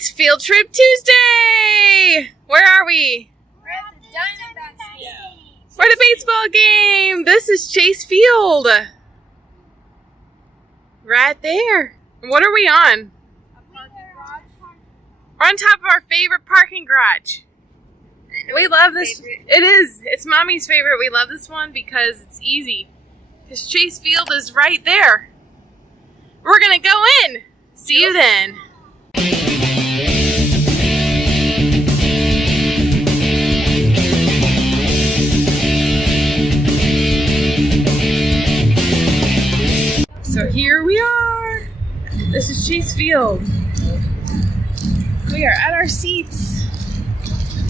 It's Field Trip Tuesday! Where are we? We're at the DIAMONDBACKS game. We're at a baseball game. This is Chase Field. Right there. What are we on? A parking garage. We're on top of our favorite parking garage. We love this. It is. It's Mommy's favorite. We love this one because it's easy. Because Chase Field is right there. We're going to go in. See you then. So here we are. This is Chase Field. We are at our seats.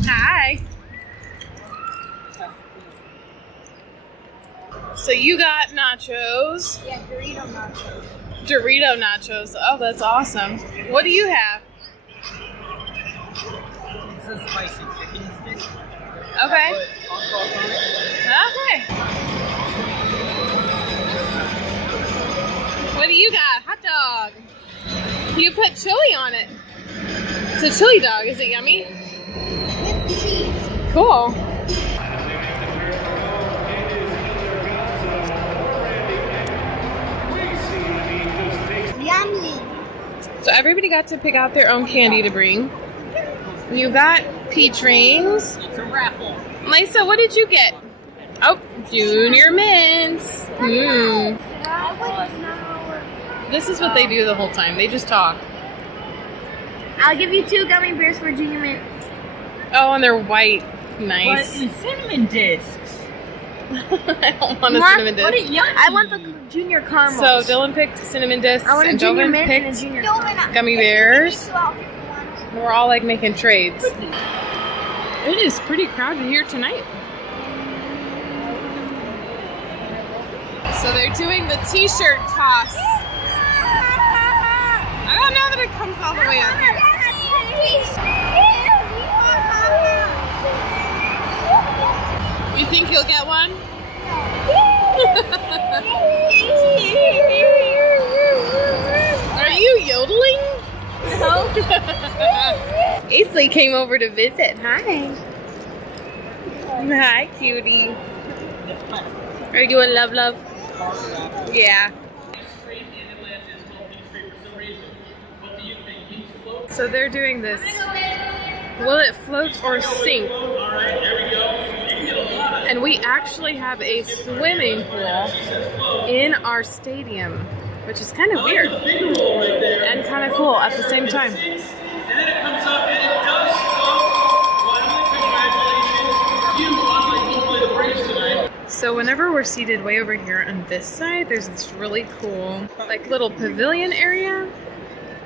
Hi. So you got nachos. Yeah, Dorito nachos. Dorito nachos. Oh, that's awesome. What do you have? It's a spicy chicken stick. Okay. Okay. What do you got? Hot dog. You put chili on it. It's a chili dog. Is it yummy? With cheese. Cool. Yummy. So everybody got to pick out their own candy to bring. You got peach rings. It's a raffle. Lisa, what did you get? Oh, Junior Mints. This is what they do the whole time. They just talk. I'll give you 2 gummy bears for Junior Mint. Oh, and they're white. Nice. But in cinnamon discs. I don't want a cinnamon disc. I want the Junior caramel. So Dylan picked cinnamon discs I want a and Junior Doven Mint and a picked Junior gummy bears. We're all like making trades. It is pretty crowded here tonight. So they're doing the t-shirt toss. I don't know that it comes all the way up here. You think you'll get one? Are you yodeling? No. Acelie came over to visit. Hi. Hi, cutie. Are you doing love? Yeah. So they're doing this. Will it float or sink? And we actually have a swimming pool in our stadium, which is kind of weird and kind of cool at the same time. So whenever we're seated way over here on this side, there's this really cool like little pavilion area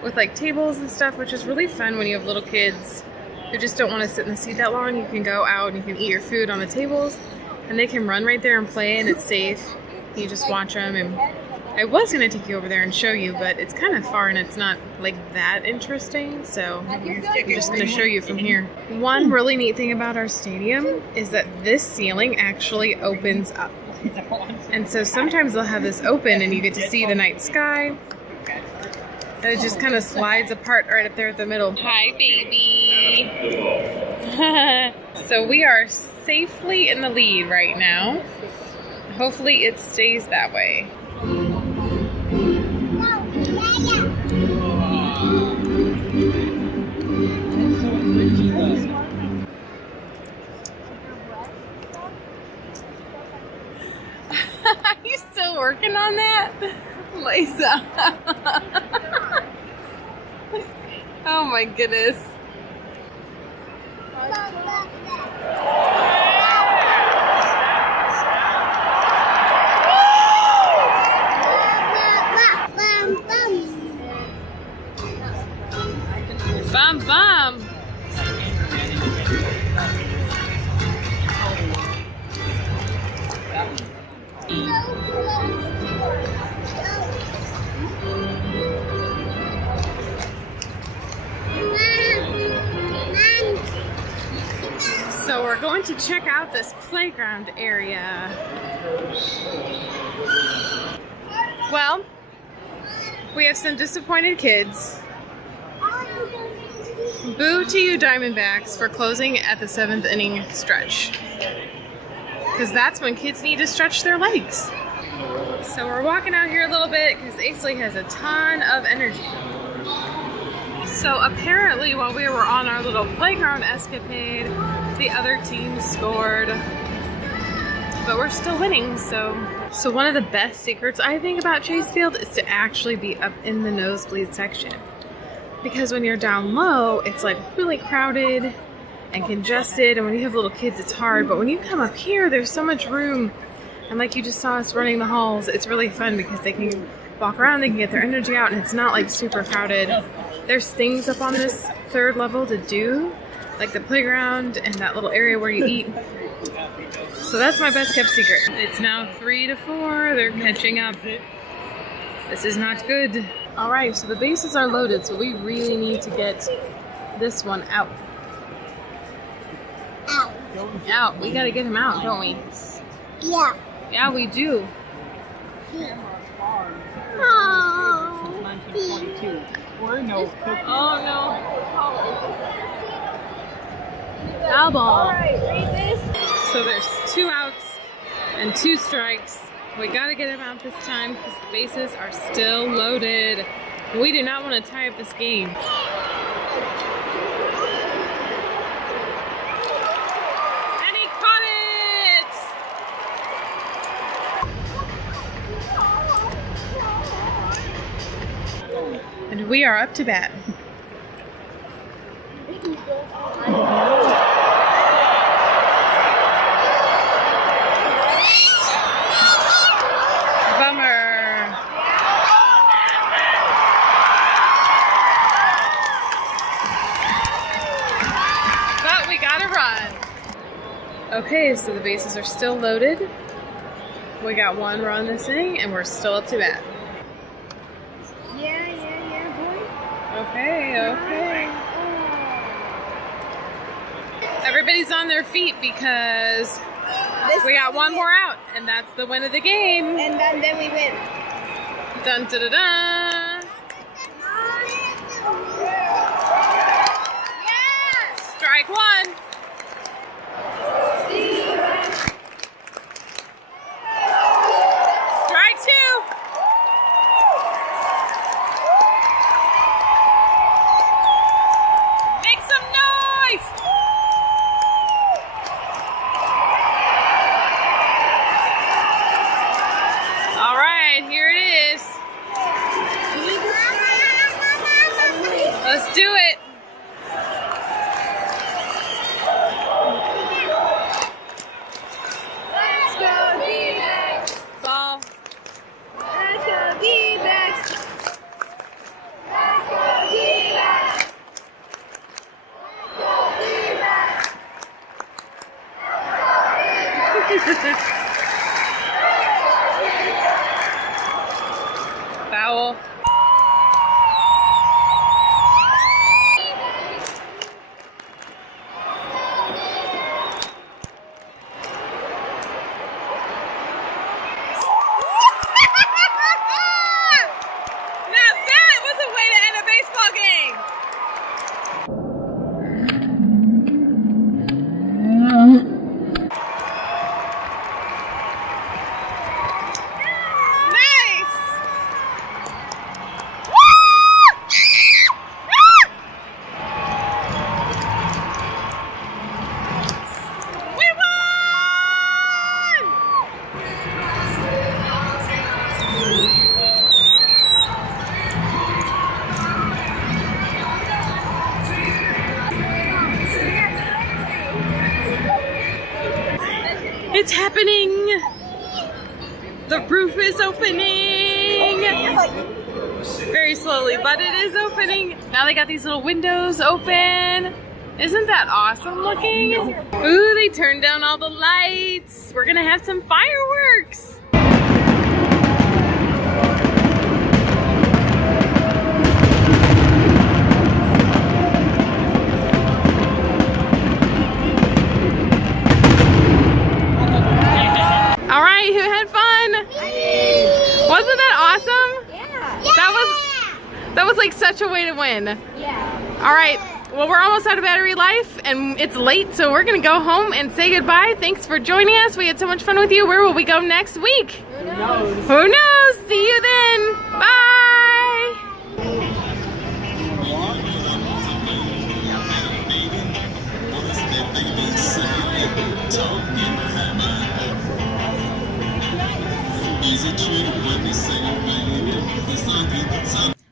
with like tables and stuff, which is really fun when you have little kids who just don't want to sit in the seat that long. You can go out and you can eat your food on the tables and they can run right there and play, and it's safe. You just watch them. And I was going to take you over there and show you, but it's kind of far and it's not like that interesting, so I'm just going to show you from here. One really neat thing about our stadium is that this ceiling actually opens up. And so sometimes they'll have this open and you get to see the night sky. And it just kind of slides apart right up there at the middle. Hi, baby. So we are safely in the lead right now. Hopefully it stays that way. Are you still working on that? Lesia. Oh my goodness. Bum bum. So we're going to check out this playground area. Well, we have some disappointed kids. Boo to you Diamondbacks for closing at the 7th inning stretch. Because that's when kids need to stretch their legs. So we're walking out here a little bit because Acelie has a ton of energy. So apparently while we were on our little playground escapade, the other team scored. But we're still winning, so one of the best secrets I think about Chase Field is to actually be up in the nosebleed section. Because when you're down low, it's like really crowded and congested, and when you have little kids, it's hard. But when you come up here, there's so much room. And like you just saw us running the halls, it's really fun because they can walk around, they can get their energy out, and it's not like super crowded. There's things up on this 3rd level to do, like the playground and that little area where you eat. So that's my best kept secret. It's now 3-4, they're catching up. This is not good. All right, so the bases are loaded, so we really need to get this one out. Out, we gotta get him out, don't we? Yeah. Yeah, we do. Oh. 1922. Or no. Oh no. Foul ball. Alright, read this. So there's 2 outs and 2 strikes. We gotta get him out this time because the bases are still loaded. We do not want to tie up this game. And he caught it! And we are up to bat. Okay, so the bases are still loaded. We got 1 run this inning, and we're still up to bat. Yeah, boy. Okay. Everybody's on their feet because we got 1 more out, and that's the win of the game. And then we win. Dun da da da. Yes! Strike 1. Strike 2. Make some noise. All right, here it is. Let's do it. Let's go D-backs! Ball. Let's go D-backs! Let's go D-backs! Foul. It's happening! The roof is opening! Very slowly, but it is opening. Now they got these little windows open. Isn't that awesome looking? Ooh, they turned down all the lights. We're gonna have some fireworks. All right, who had fun? Wasn't that awesome? Yeah. That was like such a way to win. Yeah. All right, Well, we're almost out of battery life, and it's late, so we're gonna go home and say goodbye. Thanks for joining us. We had so much fun with you. Where will we go next week? Who knows? Who knows? See you then. Bye.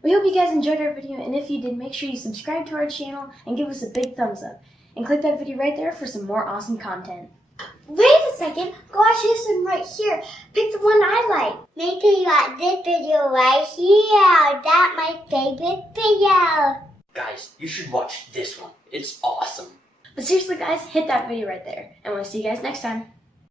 We hope you guys enjoyed our video, and if you did, make sure you subscribe to our channel and give us a big thumbs up. And click that video right there for some more awesome content. Wait a second. Go watch this one right here. Pick the one I like. Make sure you got this video right here. That's my favorite video. Guys, you should watch this one. It's awesome. But seriously guys, hit that video right there. And we'll see you guys next time.